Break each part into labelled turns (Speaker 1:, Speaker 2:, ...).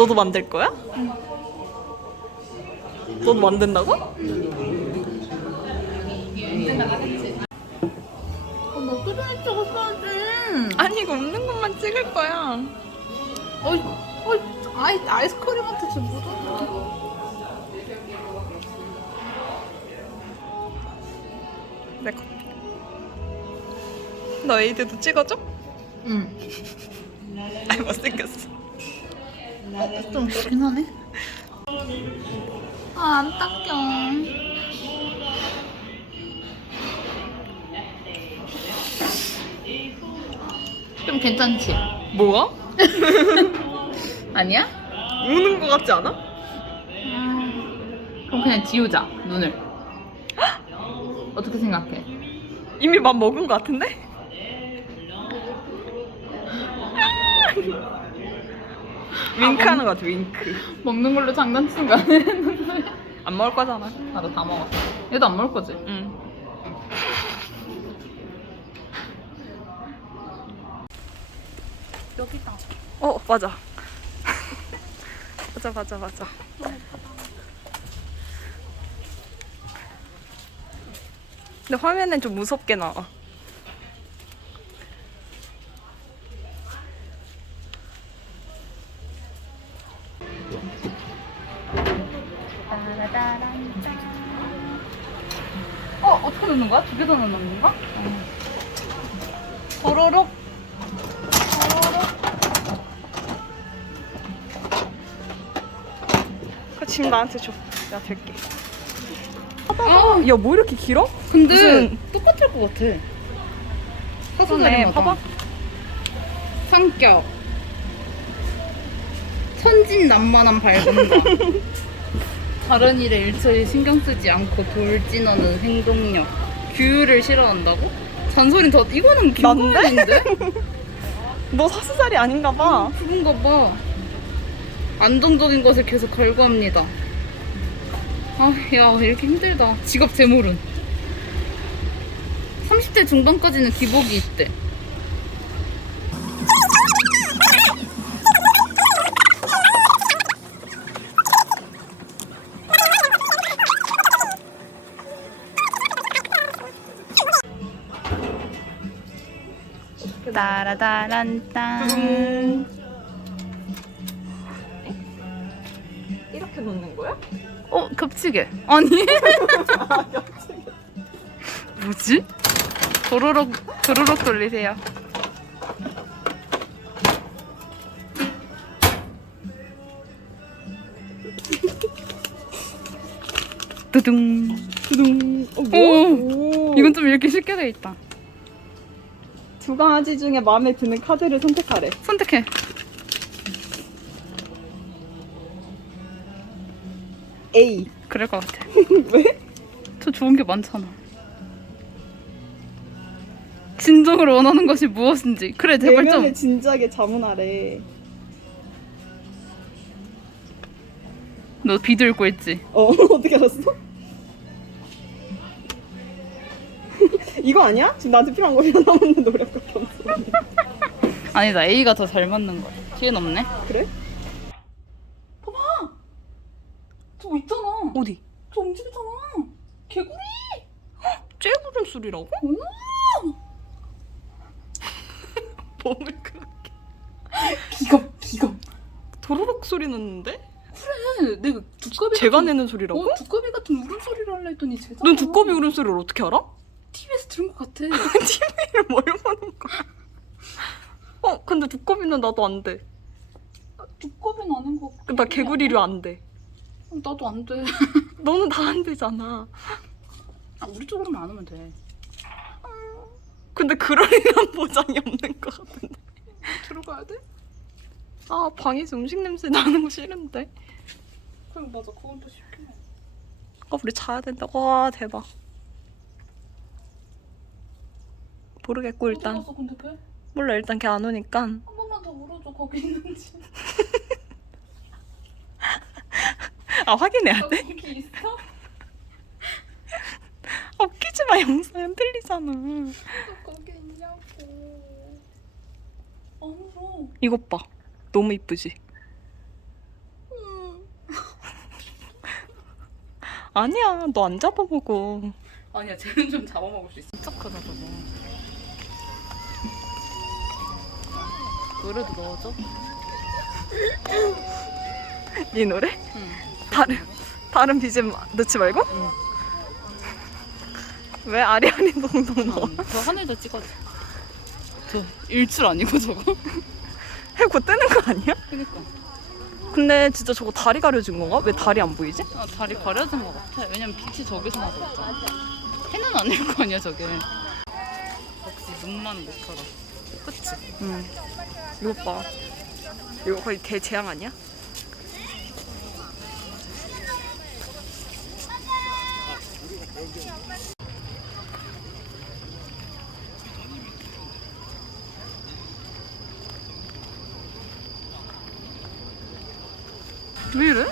Speaker 1: 너도 만들 거야? 너도 만든다고?
Speaker 2: 너 표정이 찍었어야지.
Speaker 1: 아니 이거 없는 것만 찍을 거야.
Speaker 2: 어이, 어이, 아이, 아이스크림한테 지금 묻었나?
Speaker 1: 내 커피. 너 에이드도 찍어줘?
Speaker 2: 응.
Speaker 1: 아니 못생겼어.
Speaker 2: 어, 좀 좋긴 하네. 아, 안 닦여. 좀 괜찮지?
Speaker 1: 뭐야?
Speaker 2: 아니야?
Speaker 1: 우는 거 같지 않아?
Speaker 2: 그럼 그냥 지우자, 눈을. 어떻게 생각해?
Speaker 1: 이미 맘 먹은 거 같은데? 윙크하는 거 같아 윙크.
Speaker 2: 먹는 걸로 장난치는 거 아니야?
Speaker 1: 안 먹을 거잖아.
Speaker 2: 나도 다 먹었어. 얘도 안 먹을 거지?
Speaker 1: 응.
Speaker 2: 여기다.
Speaker 1: 어 맞아. 맞아 맞아 맞아. 근데 화면엔 좀 무섭게 나와.
Speaker 2: 어, 어떻게 넣는 거야? 두 개 더 넣는 건가? 도로록.
Speaker 1: 그짐 나한테 줘. 내가 들게.
Speaker 2: 아,
Speaker 1: 야 뭐 이렇게 길어?
Speaker 2: 근데
Speaker 1: 무슨-
Speaker 2: 똑같을 것 같아.
Speaker 1: 그러네.
Speaker 2: 사수자리마다.
Speaker 1: 봐봐.
Speaker 2: 성격. 천진난만한 밝음과 다른 일에 일처리 신경 쓰지 않고 돌진하는 행동력. 규율을 싫어한다고? 잔소리 더 이거는? 김고현인데?
Speaker 1: 너 사수자리 아닌가 봐.
Speaker 2: 그런가 봐. 안정적인 것을 계속 갈구합니다. 아, 야, 이렇게 힘들다. 직업 재물은. 30대 중반까지는 기복이 있대. 따라다란딴.
Speaker 1: 이렇게 놓는 거야?
Speaker 2: 어, 겹치게. 아니. 뭐지? 도로록, 도로록 돌리세요. 두둥.
Speaker 1: 두둥. 어,
Speaker 2: 오,
Speaker 1: 오.
Speaker 2: 이건 좀 이렇게 쉽게 돼 있다.
Speaker 1: 두 가지 중에 마음에 드는 카드를 선택하래.
Speaker 2: 선택해.
Speaker 1: A.
Speaker 2: 그럴 것 같아.
Speaker 1: 왜?
Speaker 2: 저 좋은 게 많잖아. 진정으로 원하는 것이 무엇인지. 그래, 제발 좀.
Speaker 1: 대면에 진지하게 자문하래.
Speaker 2: 너 비도 읽고 있지?
Speaker 1: 어 어떻게 알았어? 이거 아니야? 지금 나한테 필요한 거 하나 남는 노력 같없어
Speaker 2: 아니다, A가 더 잘 맞는 거야. 뒤엔 없네.
Speaker 1: 그래?
Speaker 2: 저거 있잖아.
Speaker 1: 어디?
Speaker 2: 저 움직이잖아. 개구리.
Speaker 1: 쬐구름 소리라고?
Speaker 2: 오.
Speaker 1: 몸을 그렇게
Speaker 2: 기겁, 기겁.
Speaker 1: 도로록 소리 났는데?
Speaker 2: 그래, 내가 두꺼비.
Speaker 1: 제가
Speaker 2: 같은-
Speaker 1: 내는 소리라고?
Speaker 2: 어, 두꺼비 같은 울음소리를 하려 했더니 제가.
Speaker 1: 넌 두꺼비 울음소리를 어떻게 알아?
Speaker 2: 들은 것 같아.
Speaker 1: TV를 뭘 보는 거야? 어 근데 두꺼비는 나도 안 돼.
Speaker 2: 두꺼비는 아닌 거. 같고.
Speaker 1: 나 개구리류 안 돼.
Speaker 2: 나도 안 돼.
Speaker 1: 너는 다 안 되잖아.
Speaker 2: 아, 우리 쪽으로만 안 오면 돼.
Speaker 1: 근데 그러려면 보장이 없는 것 같은데.
Speaker 2: 들어가야 돼?
Speaker 1: 아 방에서 음식 냄새 나는 거 싫은데.
Speaker 2: 그럼 맞아, 그건 또 쉽긴 해.
Speaker 1: 아 우리 자야 된다. 와 대박. 모르겠고 일단 몰라 일단 걔 안 오니까.
Speaker 2: 번만 더 물어줘 거기 있는지.
Speaker 1: 아 확인해야
Speaker 2: 아,
Speaker 1: 돼?
Speaker 2: 거기 있어?
Speaker 1: 웃기지 마 영상 틀리잖아.
Speaker 2: 거기 있냐고. 안 울어.
Speaker 1: 이것 봐. 너무 이쁘지? 아니야 너 안 잡아먹어.
Speaker 2: 아니야 쟤는 좀 잡아먹을 수 있어. 진짜 크다 저거. 노래도 넣어줘?
Speaker 1: 네 노래?
Speaker 2: 응
Speaker 1: 다른 다른 BGM 넣지 말고?
Speaker 2: 응.
Speaker 1: 왜 아리아리 동동 넣어?
Speaker 2: 응. 저 하늘도 찍어줘 저 일출 아니고 저거?
Speaker 1: 해고 뜨는 거 아니야?
Speaker 2: 그니까
Speaker 1: 근데 진짜 저거 다리 가려진 건가? 왜 다리 안 보이지?
Speaker 2: 아, 다리 가려진 것 같아 왜냐면 빛이 저기서 나고 있잖아 해는 아닐 거 아니야 저게 역시 눈만 못 팔아 그치?
Speaker 1: 응. 이거 봐. 이거 거의 대재앙 아니야?
Speaker 2: 왜 이래?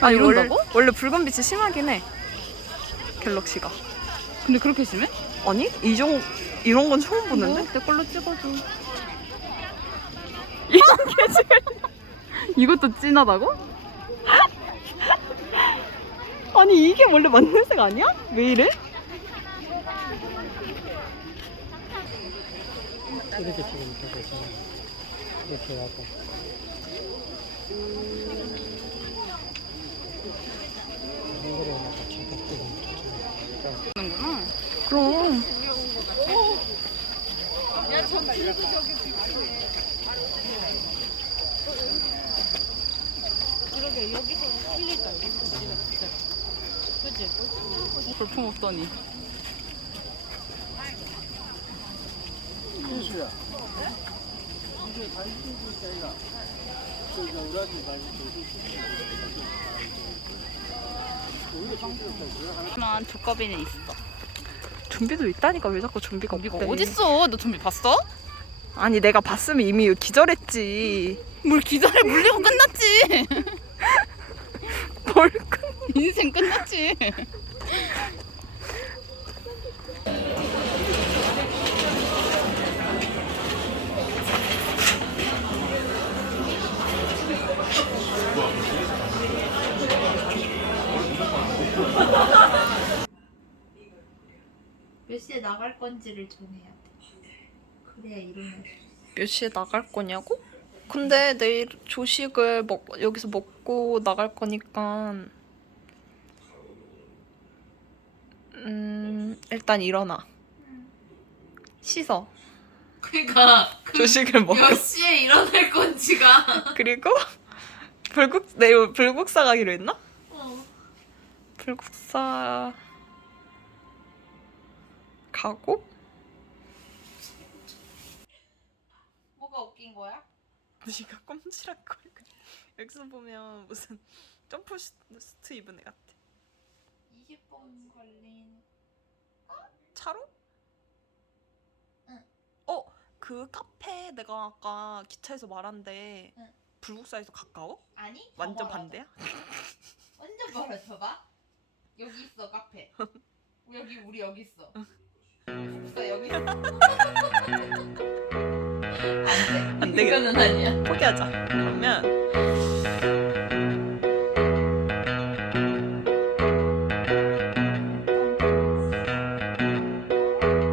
Speaker 1: 아,
Speaker 2: 이런다고?
Speaker 1: 원래, 원래 붉은 빛이 심하긴 해. 갤럭시가.
Speaker 2: 근데 그렇게 심해?
Speaker 1: 아니? 이종 이런 건 처음 보는데?
Speaker 2: 뭐, 내 걸로 찍어줘
Speaker 1: 이게 지금
Speaker 2: 이것도 진하다고?
Speaker 1: 아니 이게 원래 맞는 색 아니야? 왜 이래?
Speaker 3: 이렇게 지금 있어요. 이렇게 하고. 한글에 같이 바꾸고 좋죠.
Speaker 2: 하는구나
Speaker 1: 그럼.
Speaker 2: 볼품 없더니
Speaker 3: 필수야. 이게 단순히 차이가. 저기 우라지 말고
Speaker 2: 하지만 두꺼비는 있어
Speaker 1: 좀비도 있다니까 왜 자꾸 좀비가
Speaker 2: 이거
Speaker 1: 없대?
Speaker 2: 어딨어 너 좀비 봤어?
Speaker 1: 아니 내가 봤으면 이미 기절했지.
Speaker 2: 뭘 기절에 물리고 끝났지
Speaker 1: 뭘 큰?
Speaker 2: 인생 끝났지
Speaker 4: 몇 시에 나갈 건지를 정해야 돼. 그래야 일어날 수 있어.
Speaker 1: 몇 시에 나갈 거냐고? 근데 내일 조식을 먹 여기서 먹고 나갈 거니까 음 일단 일어나 씻어
Speaker 4: 그러니까 그
Speaker 1: 조식을 먹고
Speaker 4: 몇 시에 일어날 건지가.
Speaker 1: 그리고 불국 내일 불국사 가기로 했나?
Speaker 4: 어.
Speaker 1: 불국사 가고
Speaker 4: 뭐가 웃긴 거야?
Speaker 1: 네가 꼼지락거리고 여기서 보면 무슨 점프 스트 입은 애 같아
Speaker 4: 20분 걸린.
Speaker 1: 차로?
Speaker 4: 응.
Speaker 1: 어, 그 카페 내가 아까 기차에서 말한데
Speaker 4: 응.
Speaker 1: 불국사에서 가까워?
Speaker 4: 아니? 더
Speaker 1: 완전
Speaker 4: 멀어져.
Speaker 1: 반대야?
Speaker 4: 완전 멀어져 봐. 여기 있어 카페. 여기 우리 여기 있어. 있어 여기. 돼.
Speaker 1: 안 되겠다.
Speaker 4: 이거는 아니야.
Speaker 1: 포기하자. 그러면